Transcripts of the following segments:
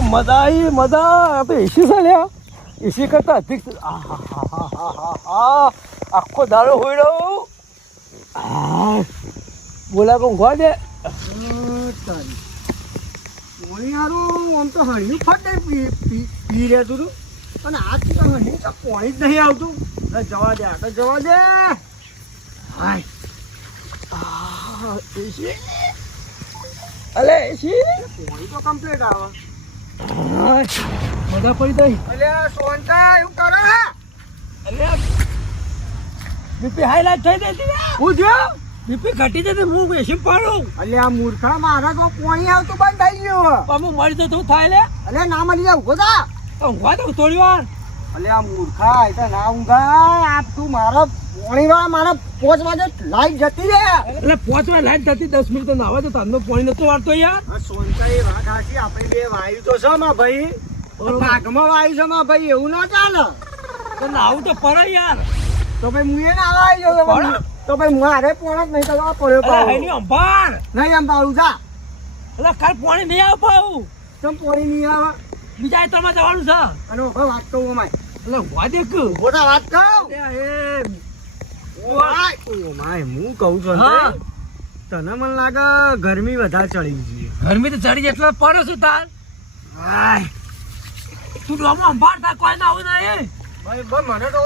મજા આવી મજા. તો એસી છે લ્યા, એસી કરતા અધિક. આખો દાડો હોઈ રહ્યો. બોલા કોણ ઘર દે પાણી હારું આમ તો હણ્યું ફટ પી રહેતું હતું અને આજ તો હણ્યું તો પાણી જ નહીં આવતું. જવા દે તો જવા દે. હાય એસી અલે એસી પાણી તો કમ્પ્લીટ આવે. મજા પડી ગઈ. અલે સોનતા એવું કરે અલે બીપી હાઈલાઈટ થઈ જતી ને. હું જો બીપી ઘટી જતી હું એસી પાડું. અલે આ મૂર્ખા મારા તો પાણી આવતું બંધ થઈ ગયું. હું મળી તો શું થાય લે. અલે ના મળી જાય ઉભો થા. તો ઊંઘવા દઉં થોડી વાર. અલે આ મૂર્ખા એ તો ના ઊંઘાય. આ તું મારા પાણી વાળા મારા 5 વાગે લાઈટ જતી રે. એટલે 5 વાગે લાઈટ જતી 10 મિનિટ તો નાવા તો તારનો પાણી નતો વાળતો યાર. સોનતા એ વાત સાચી. આપણે બે વાયુ તો છે માં ભાઈ. ભાગમાં વાયુ છે માં ભાઈ. એવું ના ચાલે. તો નાવું તો પડે યાર. તો ભાઈ હું એ ના આવી જાઉં. તો ભાઈ મારે પોણા જ નહીં કરવા પડ્યો પાછો. એની અંબાર નહીં એમ પાડું જા. એટલે કાલ પાણી નહીં આવે પાવું. તમ પોણી નહીં આવે. બીજા તમારે જવાનું છે. અને હવે વાત કહું અમાય. એટલે વા દેખ મોટા વાત કહું. હું કહું છું તને મને લાગે ગરમી વધારે ચડી ગઈ. ગરમી તો ચડી એટલે પડે છું તાર. તું ડોમો અંબાર તાર કોઈ ના આવું નહીં. ભાઈ મને તો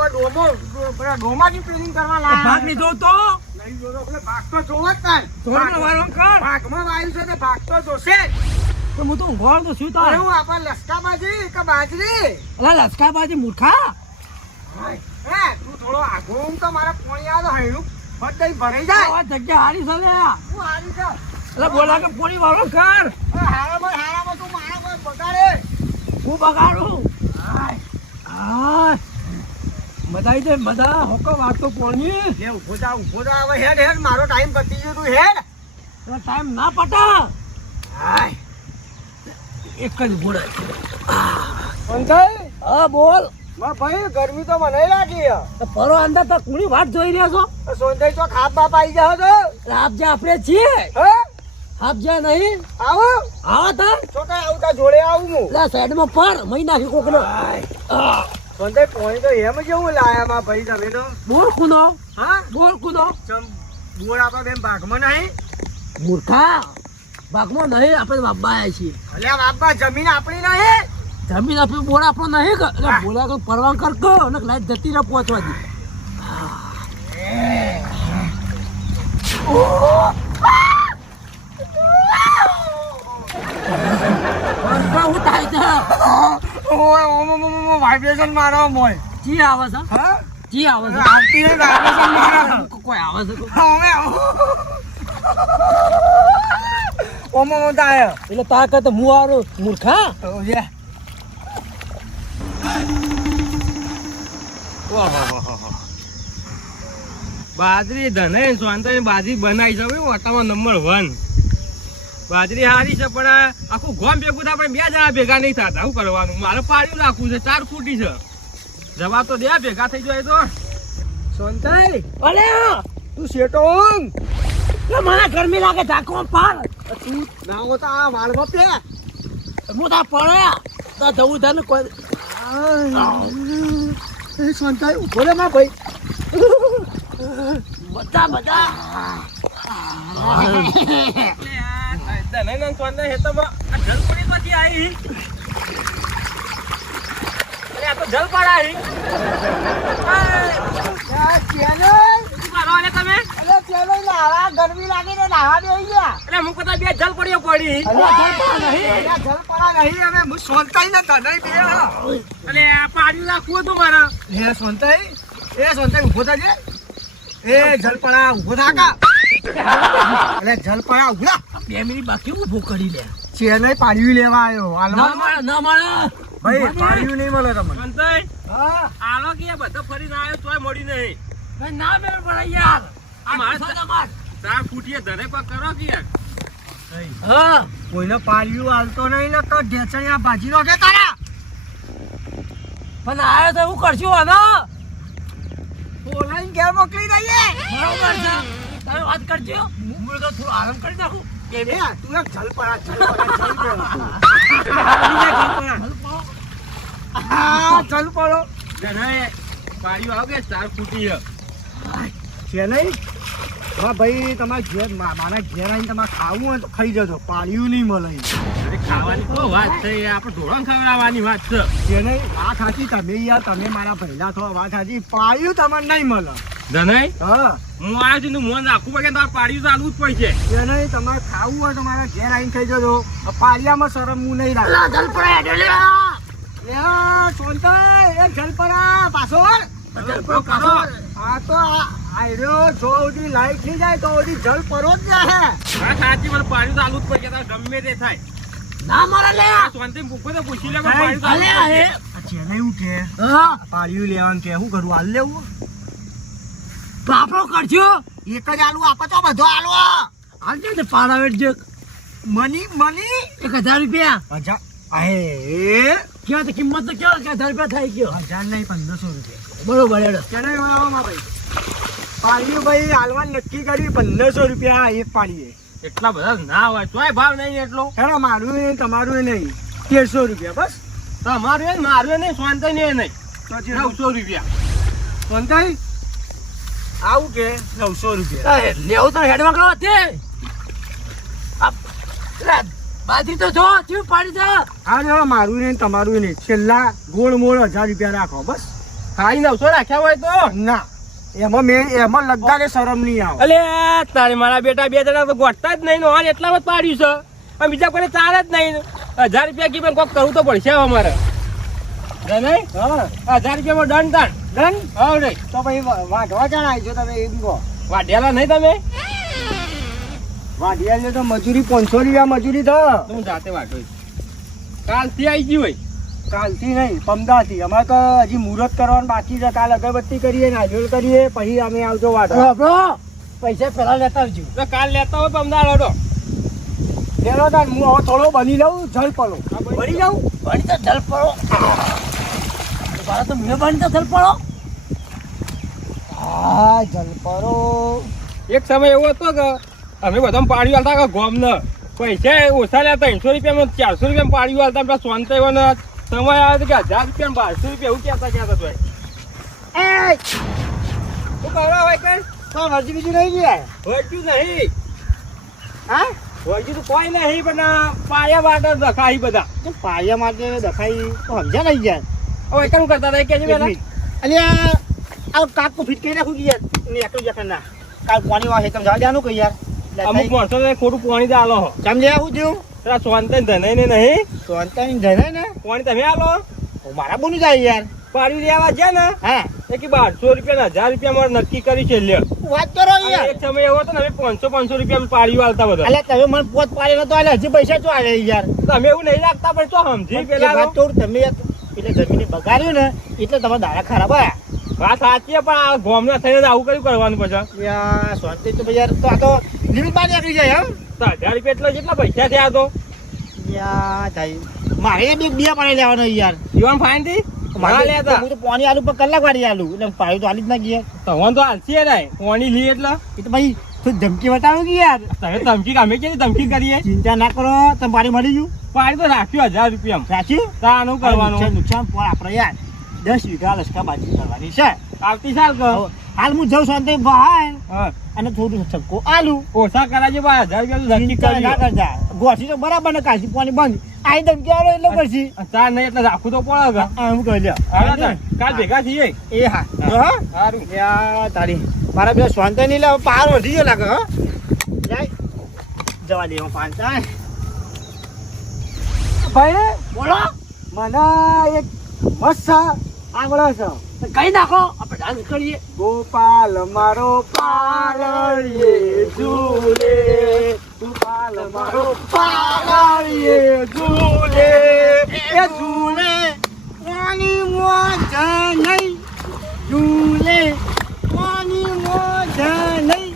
ડોમાની પેલિંગ કરવા લાયા. ભાગ નહીં જોઉં તો નહીં જોતો એટલે ભાગ તો જોવો જ કાંઈ. થોડો વારો કર. ભાગમાં વાયુ છે તો ભાગ તો જોશે. તો હું તો ઊંઘવાનું તો શું તાર. અરે હું આપણે લસકાબાજી કે બાજરી. એટલે લસકાબાજી મૂર્ખા. હે તું થોડો આગો ઊંઘ તો મારા પોણી આવે હૈયું બધે ભરાઈ જાય. આ જગ્યા હારી છે લે. હું હારી છે. એટલે બોલા કે પોણી વાળો કર. હારામાં તું મારા પર બગાડે. હું બગાડું. મજા આવી જાય મજા. હોકો વાગતો પોણી. લે ઉભો જા હવે હેડ હેડ મારો ટાઈમ પતી ગયો. તું હેડ. ટાઈમ ના પટા. હાય એક જ ઘોડે. પંચાઈ હા બોલ. ભાઈ ગરમી તો મને લાગી. પરો અંદર તો કોની વાત જોઈ રહ્યા છો. સોનભાઈ તો ખાપ બાપ આવી જાવ તો આપજે આપણે છીએ. હે આપજે નહીં આવો આવો તો છોકરા આવું તા જોડે આવું હું. લા સાઈડમાં પર મહી નાખી કોકનો. સોનભાઈ પોણી તો એમ જેવું લાયા માં ભાઈ તમે તો. બોલ કુનો. હા બોલ કુનો. ચમ બોર આપા બેન ભાગમાં નહીં. મૂર્ખા ભાગમાં નહીં. આપણે બાબા આવ્યા છીએ. અલ્યા બાપા જમીન આપણી નહીં. જમીન આપણે બોર આપણો નહીં. એટલે બોલા કઈ પરવા કર કો અને લાઈટ જતી રહે પહોંચવા દી. હું થાય છે. વાઇબ્રેશન મારો મોય. જી આવે છે. હા જી આવે છે. આવતી નહીં વાઇબ્રેશન મારો. કોઈ આવે છે. હવે ઓમો મોતા એટલે તાર કરતા હું આરો મૂર્ખા. આયો. બાજરી ધને શાંતાની બાજરી બનાવી છે ઓટામાં નંબર 1. બાજરી સારી છે પણ આખું ગોમ ભેગું થાય પણ 2 જણા ભેગા નહીં થતા. શું કરવાનું? મારે પાડ્યું રાખવું છે. 4 ફૂટી છે. જવાબ તો દે ભેગા થઈ જાય તો. સોનતાઈ અલે તું શેટો ઊંઘ. મને ગરમી લાગે ઝાંખો પાડ. તું ના હોતા આ વાળમાં પે. હું તા પડ્યા તો જવું ધન કોઈ. એ સોનતાઈ ઉભો રે માં ભાઈ. બધા બધા ધને ને શાંતા હેતમાં આ જલપડી માંથી આવી. અરે આ તો જલપડ આવી. શું કરો ને તમે? ગરમી લાગી ને નાવા બેસી ગયા. એટલે હું કદાચ 2 જલપડીઓ પડી. જલપડા નહીં હવે હું સોનતાઈ ને તને બે. એટલે આ પાડ્યું રાખવું હતું મારે. હે સોનતાઈ ઉભો થાજે. એ જલપડા ઉભો થાકા. એટલે જલપડા ઉભા 2 મિનિટ બાકી ઊભો કરી લે. ચેનઈ પાડવી લેવા આવ્યો. ના મળે ના મળે ભાઈ પાડવી નહીં મળે તમને. શાંતાઈ હા આલો કે બધો ફરીને આવ્યો તોય મળી નહીં. ભાઈ ના મેળ પડે યાર. આ મારે આ માર 4 ફૂટીએ ધરે પર કરો કે યાર. હા કોઈને પાડ્યું હાલતો નહીં ને તો ઢેચણિયા ભાજી નો કે તારા. પણ આયો તો હું કરશું આનો. બોલાઈને ઘેર મોકલી દઈએ. બરોબર છે. તમે વાત કરજો. હું તો થોડું આરામ કરી નાખું. તું એક જલપડા જલ્દી ચાલુ પડો ધનાએ પાડ્યું આવે કે 4 ફૂટી છે નહીં હા ભાઈ તમારે ઘેર મારા ઘેર આવીને તમારે ખાવું હોય તો ખાઈ જજો પાડ્યું નહીં મળે અરે ખાવાની તો વાત છે યાર, આપણે ઢોરણ ખવડાવવાની વાત છે. છે નહીં વાત સાચી તમે યાર તમે મારા પહેલા થો વાત સાચી પાડ્યું તમારે નહીં મળે ધનાઈ હા હું આવ્યો છું મોન રાખવું પડે કે તમારે પાડ્યું તો આલવું જ પડશે. છે નહીં તમારે ખાવું હોય તો મારા ઘેર આવીને ખાઈ જજો પાડ્યામાં શરમ હું નહીં રાખું અલા જલપરા સોનતાઈ એ જલપરા પાછો જલપરો કરો. આ તો આયરો જો સુધી લાઈટ થઈ જાય તો સુધી જલ પરો જ રહે હા, સાચી મને પાડ્યું તો આલવું જ પડશે, તારે ગમે તે થાય. ના મારે લે આ શાંતિથી પૂછો તો પૂછી લે, પણ પાડ્યું તો આલવું અલે જ પડશે. હે જેને એવું કે હા પાડ્યું લેવાનું કે શું કરું હાલ લેવું બાપરો કરજો એક જ આલુ આપો તો બધો આલો આજે તે પાડાવેટ જે મની 1000 રૂપિયા હજાર અહે ક્યાં તો કિંમત તો ક્યાં કે 1000 રૂપિયા થઈ ગયો 1000 નહીં 1500 રૂપિયા બરોબર હેડો કેને આવો માં ભાઈ પાડ્યું ભાઈ હાલવા નક્કી કરી 1500 રૂપિયા એક પાડીએ એટલા બધા ના હોય તોય ભાવ નહીં એટલો. હેડો મારું નહીં તમારું નહીં 1300 રૂપિયા બસ તમારું એ મારું એ નહીં, શાંતિને એ નહીં. તો 900 રૂપિયા. સોનતાઈ આવું કે 900 રૂપિયા લેવું તો હેડમાં કરો તે બાજરી તો જો ચીવ પાડી દે હા રે મારું નહીં તમારું નહીં છેલ્લા ગોળ મોળ 1000 રૂપિયા રાખો બસ ખાલી 900 રાખ્યા હોય તો ના એમાં લગતા શરમ નહીં આવે અલે તારે મારા બેટા 2 જણા તો ગોઠતા જ નહીં, નોન એટલામાં જ પાડ્યું છે. અને બીજા કોઈને ચાલ જ નહીં. 1000 રૂપિયા કી પણ કોક કરવું તો પડશે હવે અમારે. નહીં હા 1000 રૂપિયામાં દંડ તાણ. ડન હા નહીં તો ભાઈ વાઢવા ચાણ આવી છો તમે એમ કહો વાઢેલા નહીં તમે વાઢિયાને તો મજૂરી 500 રૂપિયા મજૂરી તો હું જાતે વાઢો. કાલથી આવી ગઈ હોય. કાલથી નહીં પમદાથી અમારે તો હજી મુહૂર્ત કરવાનું બાકી છે કાલ અગરબત્તી કરીએ નારિયેળ કરીએ પછી અમે આવજો વાઢવા બાપરો પૈસા પેલા લેતા આવજો તો કાલ લેતા હોય અમદાવાદ હડો. તેનો તાર હું હવે થોડો બની લઉં જલ પડો બની જાઉં બની તો જલ પડો મારા તો મેં બની તો જલ પડો હા જલ પડો એક સમય એવો હતો કે અમે બધા પાડ્યું હાલતા કે ગોમને પૈસા ઓછા લેતા 300 રૂપિયામાં 400 રૂપિયામાં પાડ્યું હાલતા પેલા સોનતાઈઓને સમય આવે કે 1000 રૂપિયા 1200 રૂપિયા એવું કહેતા તો એ શું કરવા હોય કઈ તો હજી બીજું નહીં ગયા વળગ્યું નહીં. હા વળગ્યું તો કોઈ નહીં, પણ પાયા વાટર રખાય બધા. તો પાયા માટે દખાઈ તો સમજ્યા નહીં ગયા હવે એકનું કરતા હતા એ કહેજો પેલા. અલ્યા આ કાકુ ફિટ કરી નાખું યાર ને એકલું જખન ના કાલ પાણી વાહે તમે જવા દેવાનું કઈ યાર અમુક માણસો તો ખોટું પાણી આલો હો. સમજે આવું થયું પેલા સોનતાઈ ધનાઈને નહીં તો અંતાની જને ને પાણી તમે આલો. મારા બોનું જાય યાર પાડ્યું લેવા છે ને હા એ કે 1200 રૂપિયા 1000 રૂપિયા મારે નક્કી કરી છે લ્યો. વાત કરો અને યાર એક સમય એવો હતો ને અમે 500 રૂપિયા પાડ્યું હાલતા બધા. અલ્યા તમે મને પોત પાડે નતો આલે હજી પૈસા તો આલે યાર તમે એવું નહીં રાખતા પણ તો સમજી એ પેલા વાત કહું તમે એટલે જમીને બગાડ્યું ને એટલે તમારા દાડા ખરાબ આયા વાત સાચી છે, પણ આ ગોમના થઈને આવું કયું કરવાનું પછી? યાર શાંતિ તો યાર તો આ તો લિમિટ બાર નીકળી જાય એમ તો 1000 રૂપિયા એટલે જેટલા પૈસા થયા તો યાર થાય મારે બે પાણી લેવાનો યાર જીવન ફાઈન થી મારા લેતા હું તો પાણી આલુ પર કલાક વાળી આલુ એટલે પાણી તો આલી જ ના ગયા તવન તો હાલશી નહીં પાણી લી એટલે એ તો ભાઈ તું ધમકી બતાવો કે યાર તમે ધમકી અમે કેવી ધમકી કરીએ? ચિંતા ના કરો તમે પાણી મળી ગયું પાણી તો રાખ્યું 1000 રૂપિયા રાખ્યું તાનું કરવાનું નુકસાન પણ આપણે યાર 10 વીઘા લસકા બાજી કરવાની છે આવતી સાલ કર. હાલ હું જઉં શાંતિ બહાર હા અને થોડું છપકો આલુ ઓછા કરાજે ભાઈ 1000 રૂપિયા તો નક્કી ચિંતા ના કરી કરતા ગોઠી તો બરાબર ને કાશી પાણી બંધ આઈ ધમકી આલો એટલે પછી ચાર નહીં એટલે રાખવું તો પડે હું કહી લ્યો કાલ ભેગા થઈએ. એ હા જો હા સારું યાર તારી મારા બે શાંતિ નહીં લે પાર વધી ગયો લાગે હા જાય જવા દે હું પાંચ ભાઈ બોલો મને એક મસ્ત આવડે છે કઈ નાખો આપણે ડાન્સ કરીએ ગોપાલ મારો પારળીએ ઝૂલે ગોપાલ મારો પારળીએ ઝૂલે એ ઝૂલે કોની મોજ નહીં ઝૂલે કોની મોજ નહીં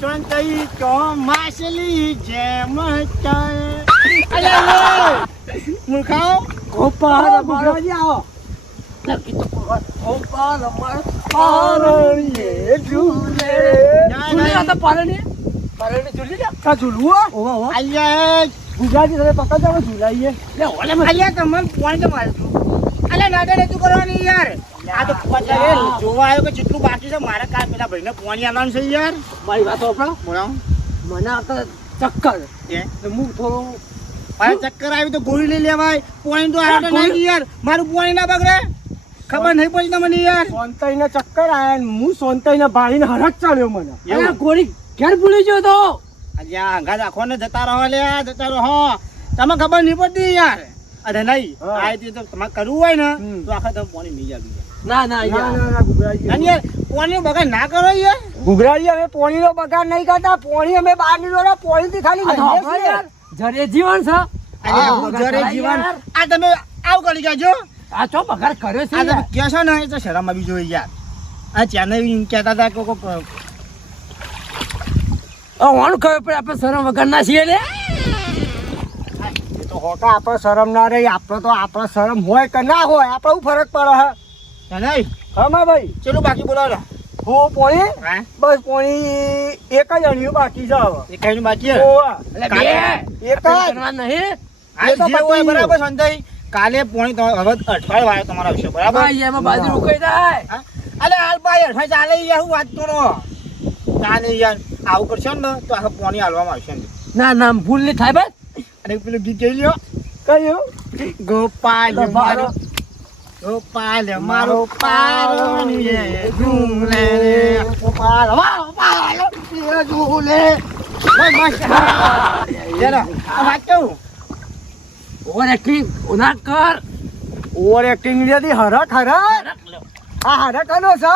ચોંતઈ ચોમાસલી જેમ ચાલે અરે મૂર્ખાઓ ગોપાલ ગુજરાતી આવો ગોપાલ અમાર પારળીએ ઝૂલે ઝૂલી તો પારણી ઝૂલી લે કા ઝૂલવું ઓવા ઓવા અલ્યા ગુજરાતી તમે પકડ જાવ ઝૂલાઈએ લે ઓલે અલ્યા તમને પોઈન્ટ મારજો અલે નાટક નતું કરવાની યાર આ તો પચાવે જોવા આવ્યો કે જેટલું બાકી છે મારે કાલ પેલા ભાઈને પાણી આલવાનું છે યાર મારી વાત સાંભળો. બોલાવ મને આ ચક્કર એ તો હું થોડો મારે ચક્કર આવ્યું તો ગોળી લઈ લેવાય પાણી તો આવ્યો તો નહીં યાર મારું પાણી ના બગડે ખબર નહીં પડી તમને યાર સોનતાઈને ચક્કર આયા ને હું સોનતાઈને ભાળીને હરખ ચાલ્યો મને અરે ગોળી ઘેર ભૂલી ગયો તો. આજે આ હંગા રાખો ને જતા રહો લે જતા રહો તમે ખબર નહીં પડતી યાર અરે નહીં હા. આ રીતે તો તમારે કરવું હોય ને હમ. તો આખા તમે પાણી નહીં આવી જાય ના ના ના યાર. ના ના ગુગરાજી અને યાર પાણી બગાડ ના કરો યાર ગુગરાજી અમે પોણીનો બગાડ નહીં કરતા પોણી અમે બહાર નીકળો પોણીથી ખાલી આ તો નહીએ સાંભળો છીએ. યાર. જરે જીવન છે. અરે આ હું બગાડ જરે કરાય જીવન યાર. આ તમે આવું કરી જાજો આ ચો બગાડ કર્યો છે આ તમે યાર. કહેશો ને એ તો શરમ આવી જોઈએ યાર આ ચેનઈ કહેતા હતા કે કોક ઓણ ખબર પડે આપણે શરમ વગર ના છીએ લે. એ તો હોકા આપણે શરમ ના રહી આપણે તો આપણે શરમ હોય કે ના હોય આપણે શું ફરક પડે હે ચેનઈ હમા ભાઈ ચેલું બાકી બોલાવો હું પોણી હા બસ પોણી એક જ અણિયું બાકી છે હવે એ કઈનું બાકી હે? ઓવા. એટલે કાલે બે એક જ. કરવા નહીં. આ એ તો જે હોય પતી બરાબર સંજય કાલે પોણી તો હવે અઠવાડિયે વાયો તમારા આવશે બરાબર ભાઈ એમાં બાજુ રોકાઈ જાય. હા? અલે હાલ ભાઈ અઠવાડિયે ચાલે યાર હું વાત કરો ચાલે યાર આવું કરશો ને તો આખા પોણી હાલવામાં આવશે ને ના ના ભૂલ નહીં થાય બસ. અને પેલું ગીત જોઈ લ્યો કયું ગોપાલ મારો ગોપાલ મારો પારણીએ ઝૂલે રે ગોપાલ વાહ પાલ એ ઝૂલે બસ બસ જરા આ વાત કહું ઓવર એક્ટિંગ ના કર. ઓવર એક્ટિંગ નથી હરખ હરખ આ હરખ આનો છે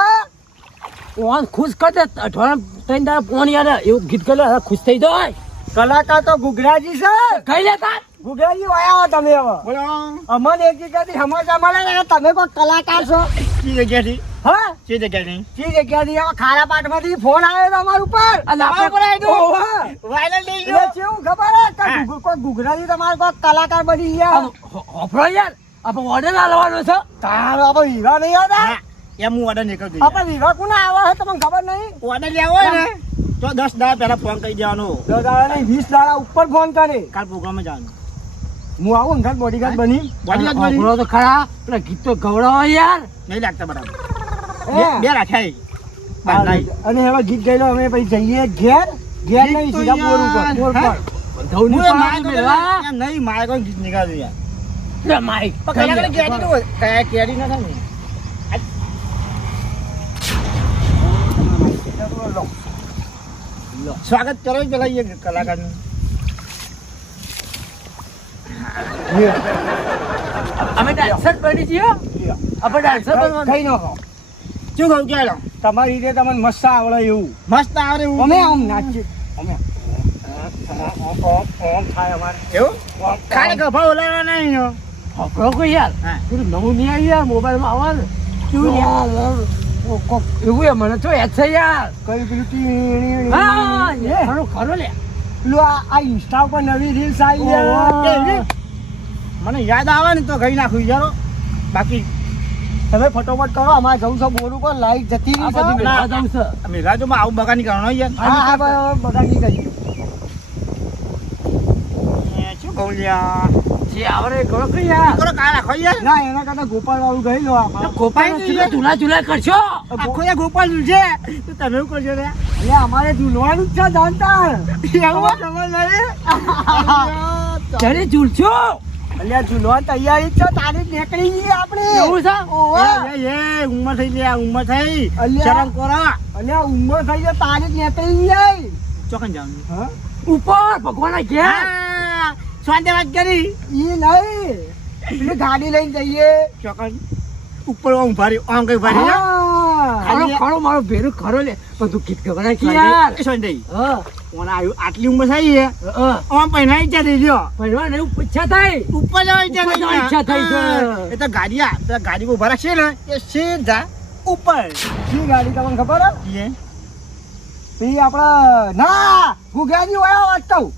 ઓન ખુશ કર દે. અઠવાડિયા ત્રણ દાડા પોણી યાર એવું ગીત કરે હવે ખુશ થઈ જાય. કલાકાર તો ગુગરાજી છે કઈ લેતા ગુગરાજી વાયા હો તમે હવે બોલો અમને એક જગ્યાથી સમાચાર મળે ને કે તમે કોઈ કલાકાર છો કઈ જગ્યાથી હા કઈ જગ્યાથી કઈ જગ્યાથી હવે ખારા પાટમાંથી ફોન આવ્યો તમારા ઉપર અલા તમારા ઉપર આવ્યો? ઓવા. વાયરલ થઈ એટલે ગયો કેવું ખબર હે કે હા. કોઈ ગુજરાતી તમારે કોઈ કલાકાર બની ગયા હોફળો યાર આપણે ઓર્ડર આલવાનો છે. તારો આપણે હીરા નહીં હતા હા એમ હું ઓર્ડર નીકળ દઉં આપણે હીરા કોને આવ્યા હે તમને ખબર નહીં ઓર્ડર લેવો હોય ને તો 10 દાડા પહેલા ફોન કરી દેવાનો 10 દાડા નહીં 20 દાડા ઉપર ફોન કરે કાલ પ્રોગ્રામમાં જવાનું હું આવું ને ઘર બોડીગાર્ડ બની બોડીગાર્ડ બની? હોફળો તો ખરા પેલા ગીત તો ગવડાવો યાર. નહીં લાગતા બરાબર હે. બે રાખ્યા બાર નહીં અને હવે ગીત ગયેલો અમે પછી જઈએ ઘેર ઘેર ગીત નહીં તો સીધા બોર ઉપર યાર. બોર હા? પર ધવની હું એ પાડી માય તો મેળવા. એમ નહીં માય કોઈ ગીત નીકળ્યું યાર લે માઈક પણ કલાકારે કેરી નું કયા કેરી ના થાય ને સ્વાગત કરો પેલા એ કલાકારનું અમે ડાન્સર બની છીએ. આપણે ડાન્સર બનવાનું. કઈ નાખો શું કહું ચાલો તમારી રીતે તમને મસ્ત આવડે એવું મસ્ત આવડે એવું અમે આમ નાચીએ અમે ઓમ થાય અમારે એવું ખાલી ગભા ઓલાવા નહીં હો. હોફળો કોઈ યાર હા. પેલું નવું નહીં આવ્યું યાર મોબાઈલમાં આવવાનું કેવું યાર? એવું એ મને તો યાદ છે યાર. કઈ પેલું ટીણી હા એ, ખરો ખરો લે. પેલું આ ઇન્સ્ટા ઉપર નવી રીલ્સ આવી એવી? મને યાદ આવે ને તો ગઈ નાખું યારો બાકી તમે ફટોફટ કરો અમારે જવું છે બોર ઉપર લાઈટ જતી આ રહી બધું છે મેળવા જવું છે. અમે રાજ્યમાં આવું બગાની કરવાનો યાર હા હા બરાબર બગાડ નહીં કરી એ શું કહું લ્યા જે આવડે એ કરો કે યાર. કરો કાલ રાખો યાર ના એના કરતા ગોપાલ વાળું ગઈ લો આપણે ગોપાલ નથી ઝુલા ઝુલા કરશો. આખો યાર ગોપાલ છે તો તમે શું કરશો રે એટલે અમારે ઝૂલવાનું જ છે જાણતા એવું ખબર નહીં ત્યારે ઝૂલશો. અલ્યા ઝૂલવાની તૈયારી જ છે તારી જ નીકળી ગઈ આપણે એવું છે? ઓવે. એ ઉંમર થઈ લે ઉંમર થઈ અલ્યા. શરમ કરો અલ્યા ઉંમર થઈ જાય તારી જ નીકળી ગઈ ચોકન જવાનું હા ઉપર ભગવાન ઘેર. હા સ્વાદે વાત કરી ઈ નહીં પેલી ગાડી લઈને જઈએ ચોકન ઉપર આમ ભારી આમ કઈ ભારી હા. ખરો ખરો મારો ભેરું ખરો લે બધું ગીત ગવડાય કે યાર. સંજય હા ઓના આવ્યું આટલી ઉંમર થઈ છે હા આમ પહેલા ઈચ્છા થઈ ગયો ભણવાનું એવું ઈચ્છા થાય. ઉપર જવા ઈચ્છા ઉપર થઈ જવા ઈચ્છા થઈ છે. એ તો ગાડી ગાડી ઉભા રાખશે ને એ સીધા ઉપર શી ગાડી તમને ખબર હે એ પેલી આપડે ના ગુગાજી વાળા વાત કહું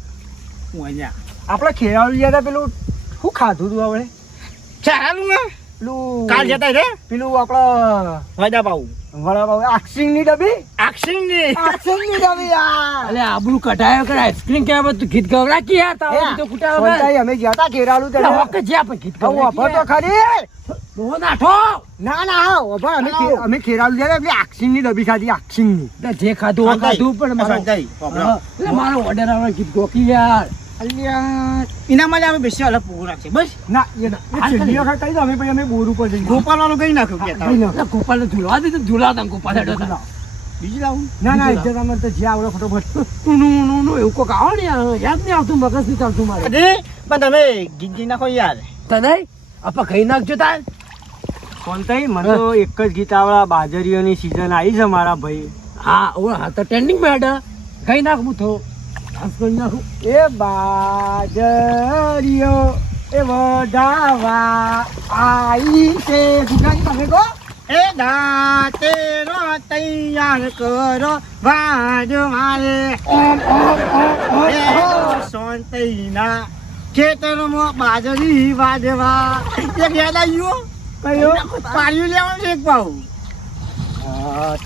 હું અહીંયા આપણે ખેરાળુ ગયા હતા પેલું શું ખાધું તું આપણે ચાલું ને પેલું કાલ જતા રે પેલું આપડે વડા પાઉં વડાપાવ આક્ષિંગ ની ડબ્બી આક્ષિંગ ની આક્ષિંગ ની ડબ્બી યાર અલે આબરૂ કઢાયો કરે આઈસ્ક્રીમ કે બધું ગીત ગવડા કે યાર તાવ તો કુટા વગર. અમે ગયા હતા ખેરાળુ અલે હોકે જે આપણે ગીત હું ગવડા અભર તો ખરી બહુ નાઠો ના ના હા ભાઈ અમે ખેરાલુ ગયા એટલે આક્ષિંગની ડબ્બી ખાધી આક્ષિંગની. જે ખાધું હોય ખાધું પણ મારો સંજય, બાબરા. હા, એટલે મારો ઓર્ડર આવે કીધું ગોકી યાર અલ્યા, એના માટે અમે બેસી અલગ પૂરું રાખશે બસ. ના એ ના એ છેલ્લી વખત કહી દો અમે પછી અમે બોર ઉપર જઈએ. ગોપાલ વાળું કઈ નાખ્યું કહેતા કઈ હોય. ના. એટલે ગોપાલને ઝૂલવા દીધું ઝૂલાતા ગોપાલ હેડો હતા. બીજું લાવું ના ના ઇજ્જત અમે તો જે આવડે ફટોફટ. નું એવું કોક આવો ને યાદ નહીં આવતું મગજ નહીં ચાલતું મારે અરે પણ તમે ગીત ગી નાખો યાર. તને આપા કઈ નાખજો તાર કોનતાઈ મને તો એક જ ગીત આવડે બાજરીઓની સીઝન આવી છે મારા ભાઈ. હા તો ટ્રેન્ડિંગ માં હેડ કઈ નાખું થો ડાન્સ કરી નાખું એ બાજરીઓ એ વડાવા આઈ છે ગુજરાતી તમે કહો. એ દાંતેરો તૈયાર કરો વાજ મારે એ સોનતઈના ખેતરમાં બાજરી વાજવા એક યાદ આવ્યું કયો પાડ્યું લેવાનું છે એક ભાવ.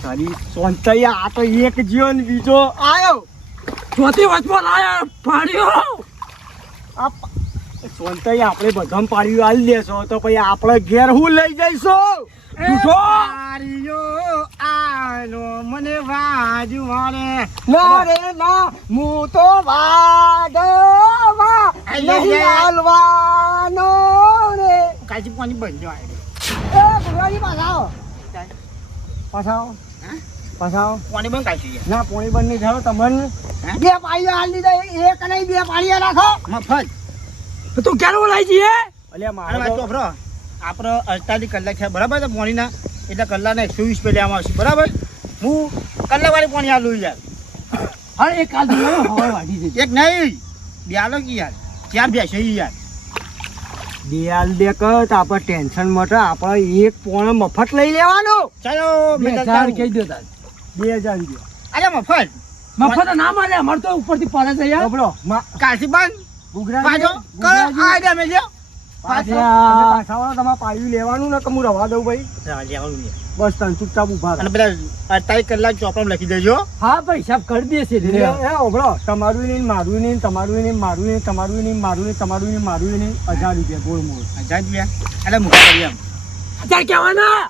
તારી સોનતાઈ આ તો એક જીવો ને બીજો આયો. ચોથી વચમાં લાયા પાડ્યો આ સોનતાઈ આપણે બધામાં પાડ્યું આલી દેશો તો પછી આપણે ઘેર હું લઈ જઈશું. ઉઠો પાડ્યો આનો મને વાજ મારે ના રે ના હું તો વાડવા નહીં હાલવાનો રે. કાચી પાણી બંધ જાય એ ભગવાનજી પાછા આવો. પાછા આવો. પાછા આવો. પાણી બંધ કાચી જાય ના પોણી બંધ નહીં થાવ તમને હે? બે પાડીઓ હાલ દીધા એક નહીં બે પાડીઓ રાખો. મફત. તું ક્યારે બોલાય છે અલ્યા અરે વાત મારો ચોપરો આપણે 48 કલાક થયા બરાબર છે પાણીના એટલે કલાકના 120 રૂપિયા લેવામાં આવશે બરાબર. હું કલાક વાળી પાણી આલું યાર હા એક કાલ હવે વાઢી જશે એક નહીં બે આલો કે યાર ચાર બેસે યાર બે હાલ દે કર તો આપણે ટેન્શન મટે. આપણે એક પોણ મફત લઈ લેવાનું. ચાલો બે મેં હજાર કહી કહી દો તાર 2000 રૂપિયા. અરે મફત મફત ના મારે અમારે તો ઉપરથી પડે છે યાર બબડો કાશી બંધ પાછો કરો આ ગયા મેં લ્યો પાછા તમારે પાયું લેવાનું ને કે હું રવા દઉં ભાઈ. લેવાનું નહીં. બસ તને ચૂપચાપ ઉભા અને પેલા 48 કલાક ચોપડામાં લખી દેજો. હા ભાઈ હિસાબ કરી દેશે ઓબળો તમારું નહીં મારું નહીં તમારું નહીં મારું નહીં તમારું નહીં મારું નહીં તમારું નહીં મારું નહીં 1000 રૂપિયા ગોળ મોળ. 1000 રૂપિયા એટલે મૂકી કરી એમ અત્યારે કહેવાના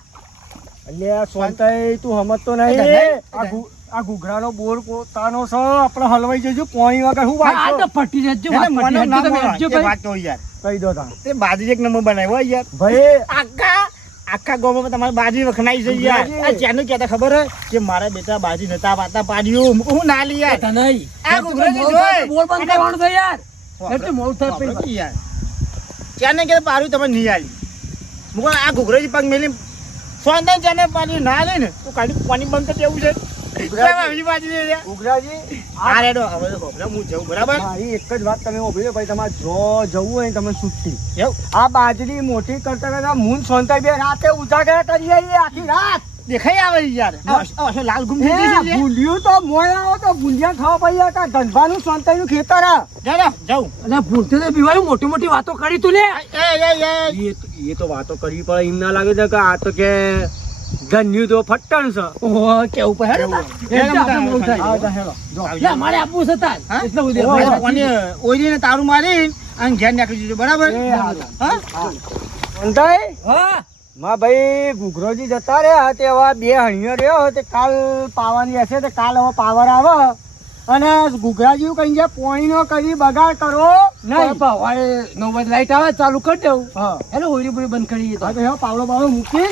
એટલે સોનતાઈ તું સમજતો નહીં. આ ઘૂઘરાનો બોર પોતાનો છે. આપણે હલવાઈ જઈશું પોણી વગર શું હા વાત તો ફટી જજો એટલે વાત મને ના ફટી બોલો, જજો એ ભાઈ વાત કહું યાર કહી દો તા તે બાજરી એક નંબર બનાવ્યો યાર ભાઈ. આખા ગામમાં તમારે બાજરી વખણાઈ છે યાર. આ ચાનું કહેતા ખબર હે કે મારા બેટા બાજરી નતા પાતા પાડ્યું હું ના લી યાર તને નહીં આ ઘૂઘરાજી જોઈ. બોલ બંધ કરવાનું છે યાર એટલે મોડું થાય વાપરો પછી કે યાર ચાને કે પાડ્યું તમે નહીં આલી મુકો આ ઘૂઘરાજી પગ મેલી સોંદા ચાને પાડ્યું ના લે ને તો કાઢી પાણી બંધ કરી દેવું છે આવી બાજરી યાર ઘૂઘરાજી આ રેડો હવે હું જઉં બરાબર મારી એક જ વાત તમે ઓભળી ભાઈ. તમારે જો જવું હોય ને તમે છૂટી એવું આ બાજરી મોટી કરતા કરતા મૂન સોનતાઈ બે રાતે ઉજાગરા કરી આવીએ આખી રાત. દેખાઈ આવે યાર આ લાલ ગુમ થઈ ગઈ છે ભૂલ્યું તો મોય આવો તો ભૂલિયા ખાવા પડી હતા. ગંભાનું સોનતાઈનું ખેતર હે. જાઉં અને ભૂલતે તો બીવાયું મોટી મોટી વાતો કરી તું લે એ તો વાતો કરવી પડે. એમ ના લાગે છે કે આ તો કે ગન્યું તો ફટ્ટણ છે. ઓહો કેવું પડે હેડો એટલે આપણે મોડું થાય. આવો તો હેલો. જો. લે અમારે આપવું છે તાર હા? એટલે બધું ઓઈને તારું મારી અને ઘેર નાખી દીધું બરાબર એ હાલો. હા સોનતાઈ હા માં ભાઈ ઘૂઘરોજી જતા રહ્યા તે હવે બે હણીઓ રહ્યો તે કાલ પાવાની હશે તે કાલ હવે પાવર આવે અને ઘૂઘરાજી કઈ જાય પોણીનો કરી બગાડ કરો નહીં. હવે 9 વાગે લાઈટ આવે ચાલુ કરી દઉં હા એટલે હોળી બોળી બંધ કરી હા તો હવે પાવડો બાવડો મૂકી